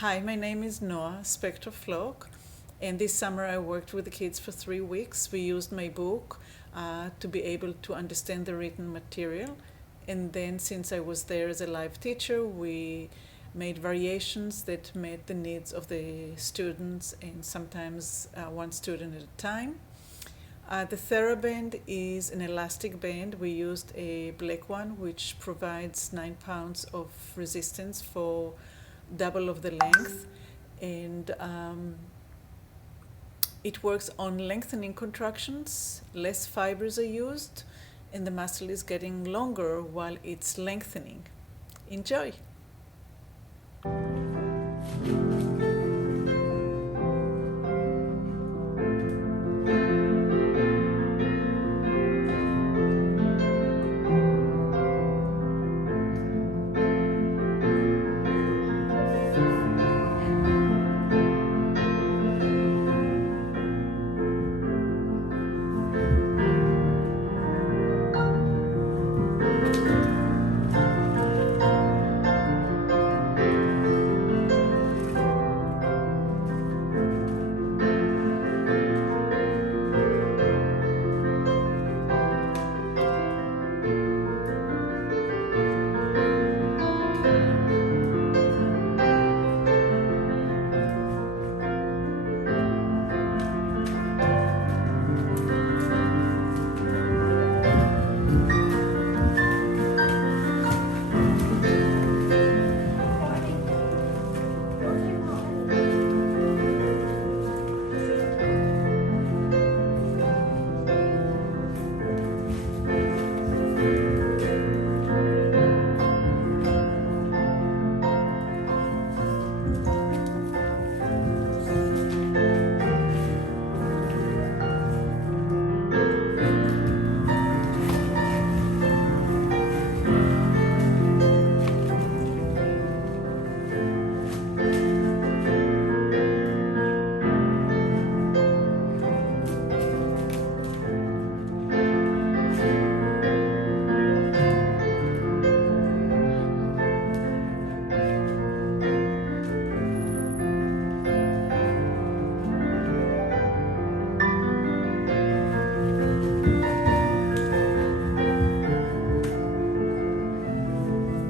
Hi, my name is Noah, Spector-Flock, and this summer I worked with the kids for 3 weeks. We used my book to be able to understand the written material, and then since I was there as a live teacher, we made variations that met the needs of the students and sometimes one student at a time. The thera-band is an elastic band. We used a black one which provides 9 pounds of resistance for double of the length, and it works on lengthening contractions. Less fibers are used and the muscle is getting longer while it's lengthening. Enjoy!